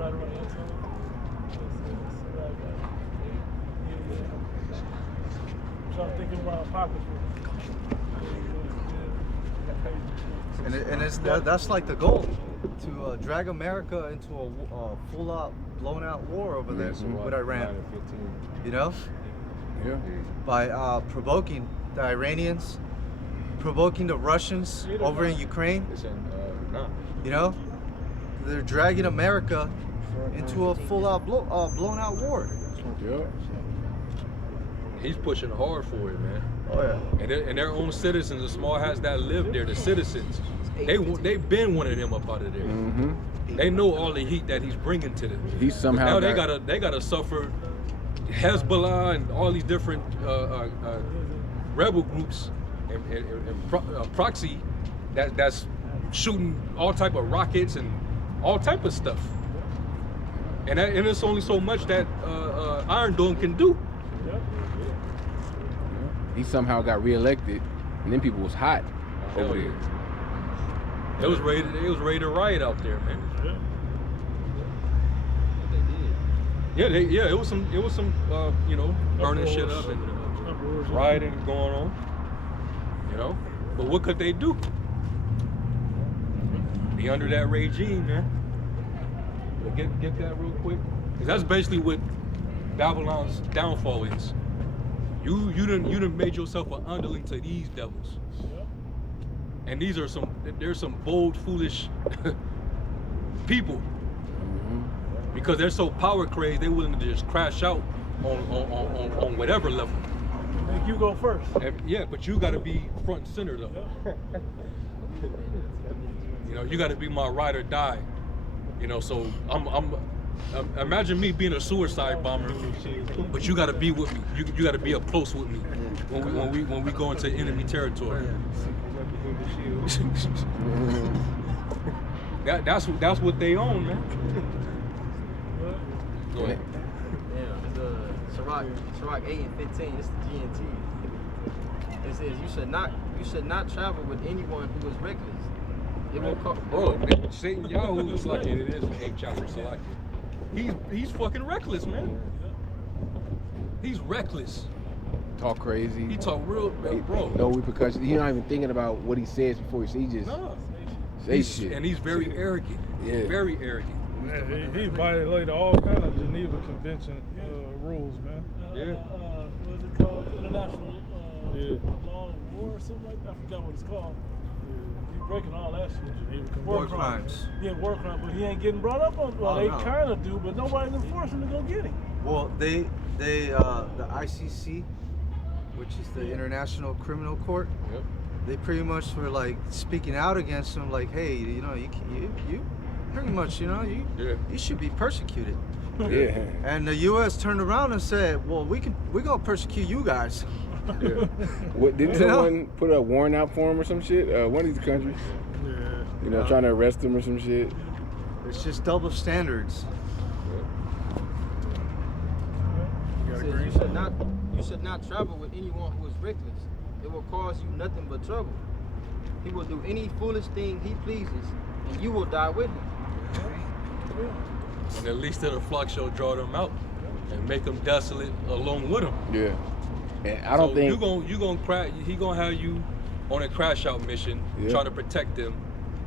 right around that time. I'm trying to think of my pockets. And that's like the goal, to drag America into a full-out, blown-out war over there with Iran. You know? Yeah. By provoking the Iranians, provoking the Russians over in Ukraine. You know? They're dragging America into a full-out, blown-out war. Yeah. He's pushing hard for it, man. Oh yeah. And their own citizens, the small hats that live there, the citizens, they've been wanting him up out of there. Mm-hmm. They know all the heat that he's bringing to them. He somehow now they gotta suffer Hezbollah and all these different rebel groups and proxy that's shooting all type of rockets and all type of stuff. And it's only so much that Iron Dome can do. He somehow got reelected, and then people was hot over there. It was ready to riot out there, man. Yeah, it was some you know, burning shit up and rioting going on. You know, but what could they do? Be under that regime, man. But get that real quick, because that's basically what Babylon's downfall is. You done made yourself an underling to these devils. And there's some bold, foolish people. Because they're so power crazed, they're willing to just crash out on whatever level. Make you go first. Yeah, but you gotta be front and center though. You know, you gotta be my ride or die. You know, so imagine me being a suicide bomber, but you gotta be with me. You gotta be up close with me when we go into enemy territory. That's what they own, man. Go ahead. Yeah, Sirach 8 and 15. It's the GNT. It says you should not travel with anyone who is reckless. It will Satan Yahoo is like it is in 8 chapters. So like he's fucking reckless, man. He's reckless. Talk crazy. He talk real, bro. No repercussions. He's not even thinking about what he says before he just say shit. And he's very arrogant. Yeah. Very arrogant. Man, he violated all kind of Geneva Convention rules, man. Yeah. What's it called? International law of war or something like that. I forgot what it's called. He's breaking all that shit. War crimes. Yeah, war crimes. But he ain't getting brought up on. Well, they kind of do, but nobody's enforcing to go get him. Well, the ICC, which is the International Criminal Court. Yep. They pretty much were like speaking out against him, like, hey, you know, you pretty much, you know, you should be persecuted. Yeah. And the U.S. turned around and said, well, we're gonna persecute you guys. Yeah. What didn't someone put a warrant out for him or some shit? One of these countries. Yeah. You know, trying to arrest him or some shit. It's just double standards. You should not travel with anyone who is reckless. It will cause you nothing but trouble. He will do any foolish thing he pleases, and you will die with him. And at least the flock shall draw them out and make them desolate along with them. Yeah. And I don't think you gonna crash. He gonna have you on a crash out mission, trying to protect them,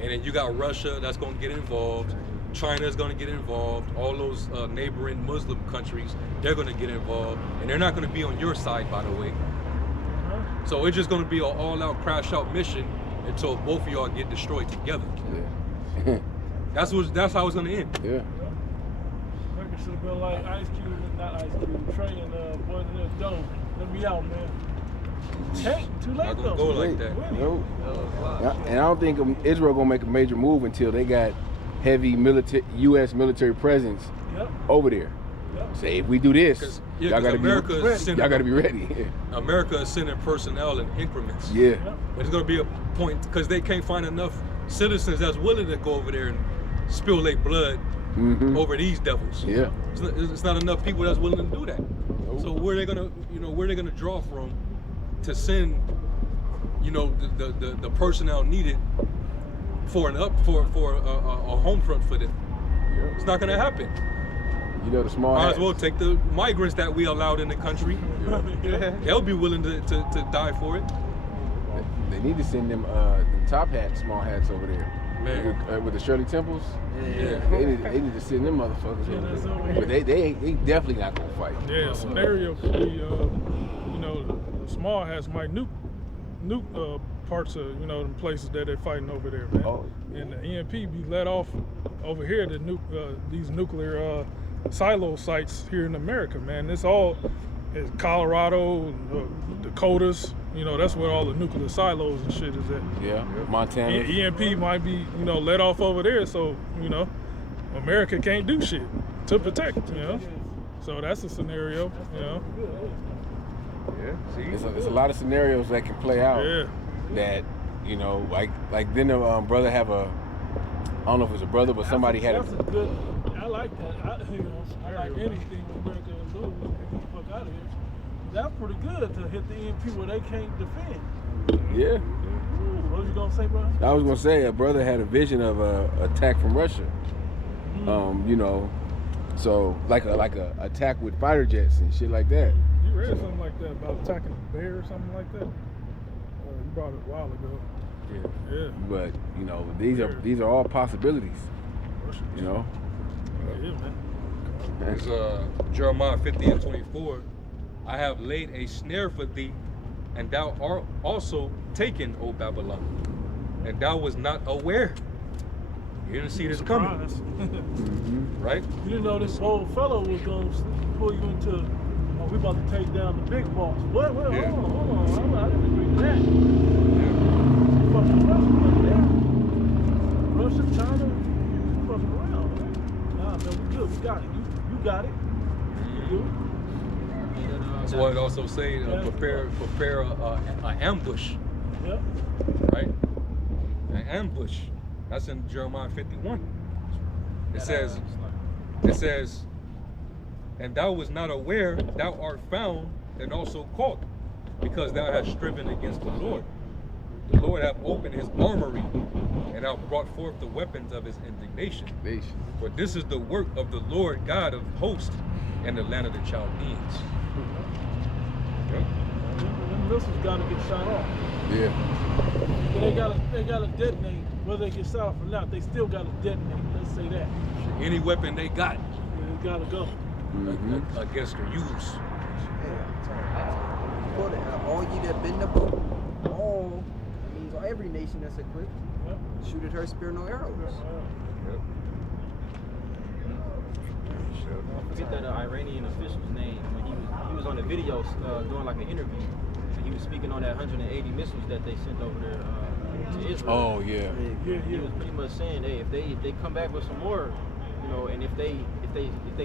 and then you got Russia that's gonna get involved. China's gonna get involved. All those neighboring Muslim countries, they're gonna get involved, and they're not gonna be on your side, by the way. So it's just gonna be an all-out crash-out mission until both of y'all get destroyed together. Yeah. That's how it's gonna end. Yeah. Maybe it should have been like Ice Cube, not Ice Cube, Trey and Boys in the Dough. Let me out, man. Too late Not though. gonna go like that. Nope. And I don't think Israel gonna make a major move until they got heavy U.S. military presence over there. Say, if we do this, y'all gotta be ready. America is sending personnel in increments. Yeah. But it's gonna be a point because they can't find enough citizens that's willing to go over there and spill their blood over these devils. Yeah. It's not enough people that's willing to do that. So where they gonna draw from to send, the personnel needed for a home front for them? It's not gonna happen. You know the small Might hats. as well take the migrants that we allowed in the country. They'll be willing to die for it. They need to send them top hats, small hats over there. Man. With the Shirley Temples. Yeah. They need to send them motherfuckers over there. But they definitely not gonna fight. Yeah, scenario could be, you know, the small hats might nuke parts of, you know, the places that they're fighting over there, man. Oh. And the EMP be let off over here to nuke these nuclear silo sites here in America, man. It's all Colorado, Dakotas. You know, that's where all the nuclear silos and shit is at. Yeah, Montana. EMP might be, you know, let off over there, so, you know, America can't do shit to protect, you know. So that's a scenario, you know. Yeah, see? It's a lot of scenarios that can play out. Yeah. That, you know, like then the brother have a, I don't know if it was a brother, but somebody had that's a good, I like that. I like anything America do, get the fuck out of here. That's pretty good to hit the EMP where they can't defend. Yeah. Ooh, what was you gonna say, bro? I was gonna say a brother had a vision of a attack from Russia. You know, so like a attack with fighter jets and shit like that. You read something like that about attacking a bear or something like that? You brought it a while ago. Yeah. But you know, these are all possibilities. You know. Yeah, man. It's Jeremiah 50:24. I have laid a snare for thee, and thou art also taken, O Babylon, and thou was not aware. You didn't see this coming, right? You didn't know this whole fellow was gonna pull you into. Oh, we about to take down the big boss. What? Hold on. I didn't agree to that. Fucking Russia, China, you fucking around, man. Nah, man, we good. We got it. You got it. You do. That's why it also say prepare a ambush. Yep. Right? An ambush. That's in Jeremiah 51. It says, and thou was not aware, thou art found and also caught, because thou hast striven against the Lord. The Lord hath opened his armory, and thou brought forth the weapons of his indignation. For this is the work of the Lord God of hosts in the land of the Chaldeans. Them missiles gotta get shot off. Yeah. But they gotta detonate. Whether they get shot off or not, they still gotta detonate. Let's say that. Any weapon they got, They gotta go. against the use. All ye that been the boat, all, that means every nation that's equipped, shoot at her, spare no arrows. I forget that Iranian official's name when he was on the video doing like an interview. And he was speaking on that 180 missiles that they sent over there to Israel. Oh yeah. He was pretty much saying, hey, if they come back with some more, you know, and if they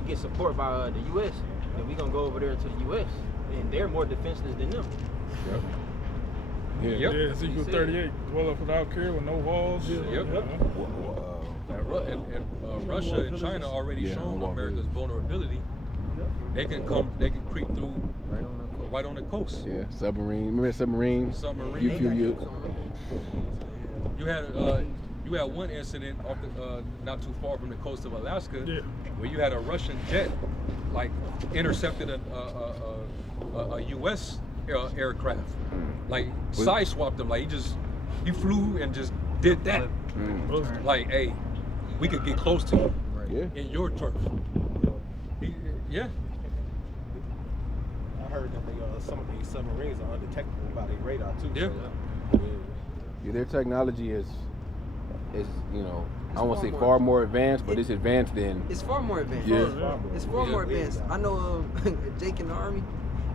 get support by the U.S., then we gonna go over there to the U.S. and they're more defenseless than them. Yeah, Ezekiel 38. Dwell up without care with no walls. And Russia and China already shown America's vulnerability. They can creep through right on the coast. Yeah, submarine. Remember that submarine? You had one incident off the not too far from the coast of Alaska, where you had a Russian jet like intercepted a U.S. Aircraft, like sideswiped them. Like he flew and just did that. Like, hey, we could get close to you in your turf. I heard that some of these submarines are undetectable by their radar too. Yeah, their technology is you know, I won't say far more advanced, but it's advanced than. It's far more advanced. Yeah. It's far more advanced. I know Jake in the Army,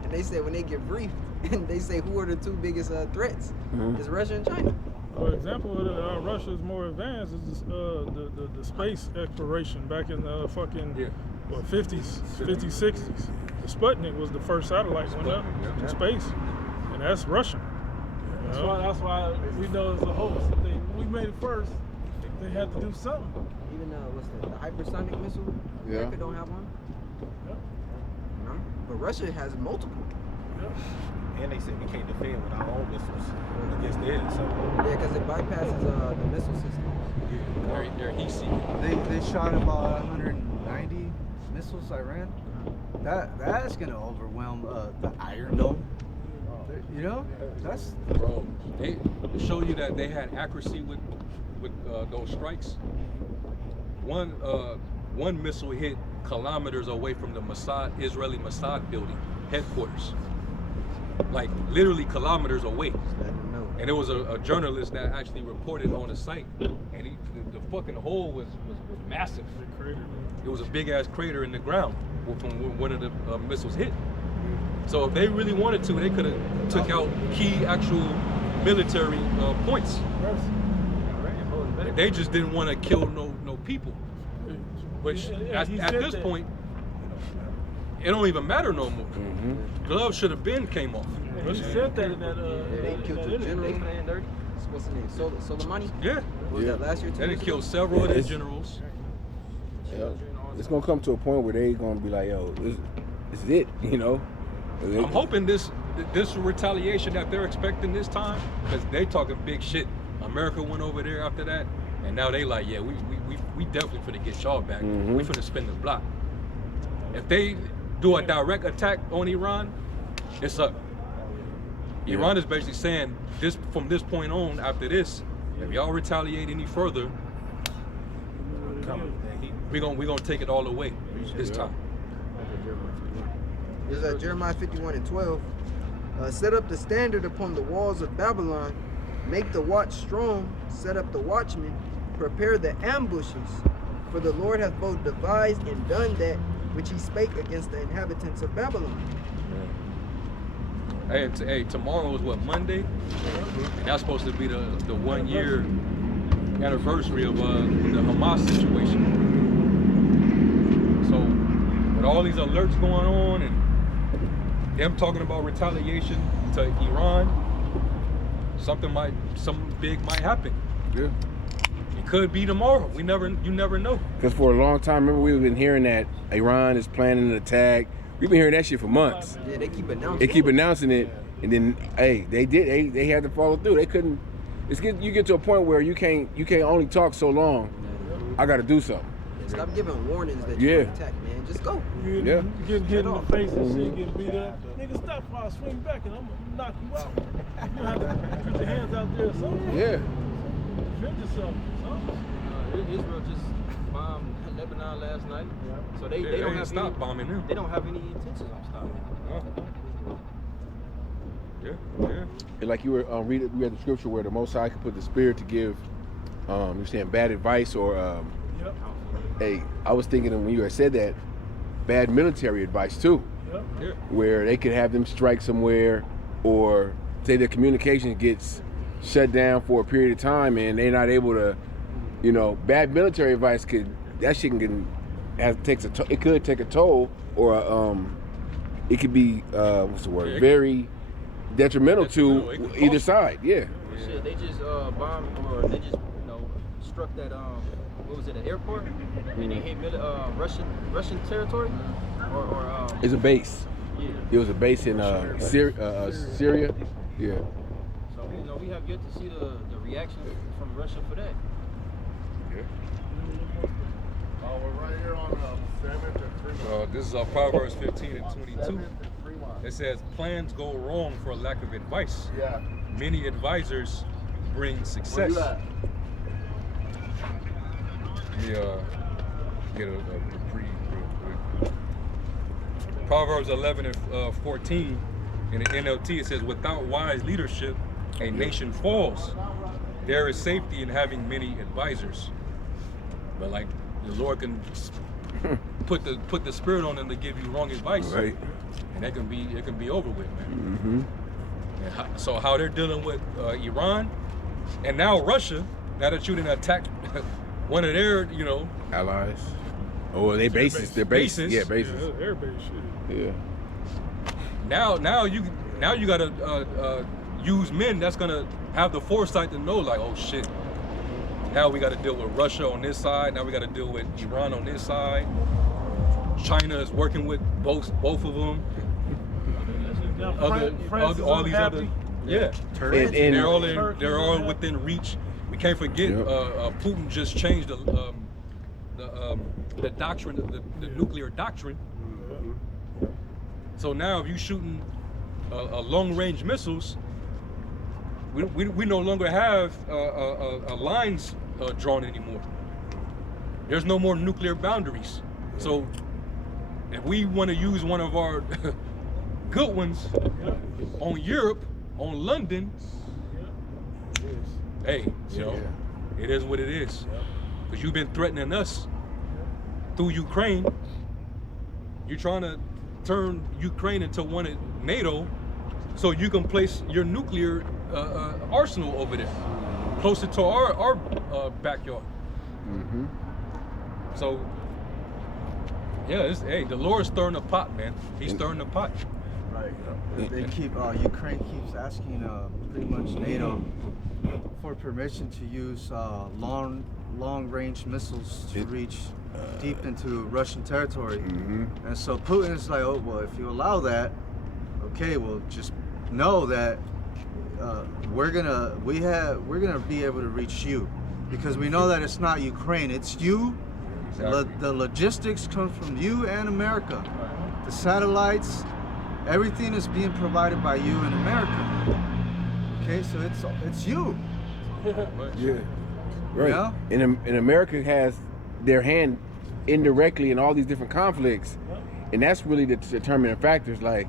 and they said when they get briefed, and they say who are the two biggest threats? It's Russia and China. For example, Russia is more advanced is the space exploration back in the fucking 50s, 60s. The Sputnik was the first satellite went up in space, and that's Russian. That's why we know it's a hoax. We made it first. They had to do something. Even what's the hypersonic missile? America don't have one. But Russia has multiple. And they said we can't defend with our own missiles against theirs. So Yeah, because it bypasses the missile system. They're heat seeking. They shot about 190 missiles, Iran. That's gonna overwhelm the Iron Dome. You know, that's Bro, they show you that they had accuracy with those strikes. One missile hit kilometers away from the Israeli Mossad building headquarters, like literally kilometers away. And there was a journalist that actually reported on the site, and the fucking hole was massive. It was a big ass crater in the ground from where one of the missiles hit. So if they really wanted to, they could have took out key actual military points. They just didn't want to kill no people. Which at this point, it don't even matter no more. Gloves should have been came off. He said that in that. They killed two generals. What's his name? Soleimani? Yeah. Was that last year? They done killed several of their generals. Yeah. It's gonna come to a point where they gonna be like, yo, this is it, you know. I'm hoping this retaliation that they're expecting this time, because they talking big shit. America went over there after that, and now they like, yeah, we definitely finna get y'all back. We finna spin the block. If they do a direct attack on Iran, it's up. Iran is basically saying from this point on, after this, if y'all retaliate any further, we gonna take it all away this time. This is Jeremiah 51:12. Set up the standard upon the walls of Babylon, make the watch strong, set up the watchmen, prepare the ambushes, for the Lord hath both devised and done that which he spake against the inhabitants of Babylon. Hey, tomorrow is what, Monday? And that's supposed to be the 1 year anniversary of the Hamas situation. So with all these alerts going on and them talking about retaliation to Iran, something big might happen. Yeah. It could be tomorrow. You never know. Because for a long time, remember we've been hearing that Iran is planning an attack. We've been hearing that shit for months. Yeah, they keep announcing. They keep announcing it, and then they had to follow through. They couldn't. You get to a point where you can't only talk so long. I got to do something. Stop giving warnings that you're gonna attack, man. Just go. You getting hit in the face and shit, getting beat up. Nigga, stop before I swing back and I'm gonna knock you out. You have to put your hands out there or something. Yeah. Defend yourself. Israel just bombed Lebanon last night, so they don't have stop bombing them. They don't have any intentions on stopping. Yeah. And like you were we read the scripture where the Most High could put the Spirit to give, you're saying bad advice or Hey, I was thinking when you had said that, bad military advice too. Yeah. Where they could have them strike somewhere, or say their communication gets shut down for a period of time and they're not able to, bad military advice it could take a toll, or it could be very detrimental to either side. Yeah. Shit, they just bombed, or they just struck that what was it, an airport, and they hit Russian territory, or it's a base. Yeah. It was a base in Syria. Yeah. So we have yet to see the reaction from Russia for that. Yeah. We're right here on 7th and 3. This is Proverbs 15 and 22. It says, plans go wrong for lack of advice. Yeah. Many advisors bring success. Where you at? Get a reprieve real quick. Proverbs 11 and 14 in the NLT, it says, without wise leadership, a nation falls. There is safety in having many advisors. But like the Lord can put the spirit on them to give you wrong advice. Right. And it can be over with, man. And so how they're dealing with Iran and now Russia, now that you didn't attack one of their, allies. Oh, they bases. They're bases. Yeah, bases. Yeah, air base shit. Yeah. Now you gotta use men that's gonna have the foresight to know, like, oh shit. Now we gotta deal with Russia on this side. Now we gotta deal with Iran on this side. China is working with both of them. all these other, yeah. And They're all within reach. We can't forget, Putin just changed the doctrine, the nuclear doctrine. So now, if you're shooting long-range missiles, we no longer have lines drawn anymore. There's no more nuclear boundaries. So if we want to use one of our good ones on Europe, on London, hey, you know, it is what it is. Because you've been threatening us through Ukraine. You're trying to turn Ukraine into one of NATO so you can place your nuclear arsenal over there, closer to our backyard. So, yeah, hey, the Lord's stirring the pot, man. He's stirring the pot. Right. They keep Ukraine keeps asking pretty much NATO for permission to use long-range missiles to reach deep into Russian territory. And so Putin is like, oh well, if you allow that, okay, well just know that we're gonna be able to reach you, because we know that it's not Ukraine, it's you. Exactly. The logistics come from you and America. The satellites, everything is being provided by you and America. Okay, so it's you. Yeah, right. Yeah? And America has their hand indirectly in all these different conflicts, and that's really the determining factors. Like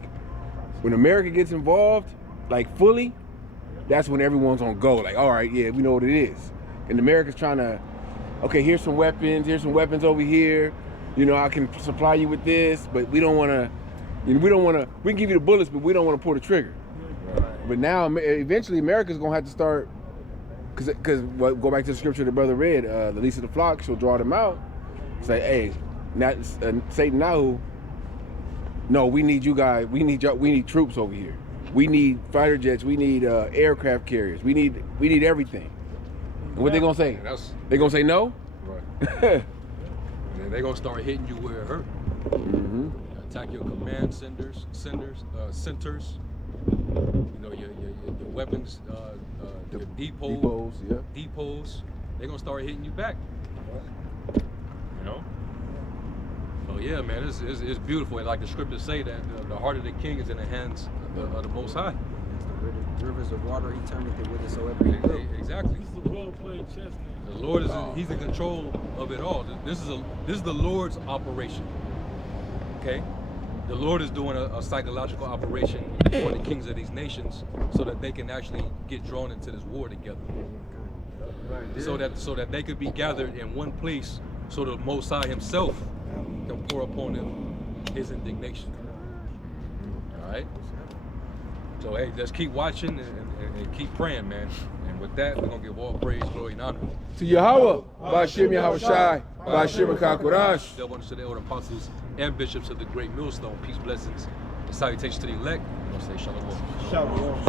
when America gets involved, like fully, that's when everyone's on go. Like, all right, yeah, we know what it is. And America's trying to, okay, here's some weapons over here. You know, I can supply you with this, but we don't want to. You know, we can give you the bullets, but we don't want to pull the trigger. But now, eventually, America's gonna have to start, because go back to the scripture the brother read. The least of the flock shall draw them out. Say, hey, not Satan Nahu. No, we need you guys. We need troops over here. We need fighter jets. We need aircraft carriers. We need everything. And what they gonna say? They gonna say no? Right. And they're gonna start hitting you where it hurt. Attack your command centers. You know, your weapons, your depots. They're gonna start hitting you back. You know. So yeah, man, it's beautiful. And like the scriptures say, that the heart of the king is in the hands of the Most High. The rivers of water, he turneth it whithersoever he will. Exactly. This is a well-played chess game. The Lord he's in control of it all. This is the Lord's operation. Okay? The Lord is doing a psychological operation for the kings of these nations so that they can actually get drawn into this war together. So that they could be gathered in one place, so the Most High himself can pour upon them his indignation. All right? So hey, just keep watching and keep praying, man. And with that, we're gonna give all praise, glory, and honor to Yahweh, Bashim Yahweh Shai, Bashim Kakurash. Double to the elder apostles and bishops of the great millstone. Peace, blessings, and salutations to the elect. We're gonna say shalom. Shalom.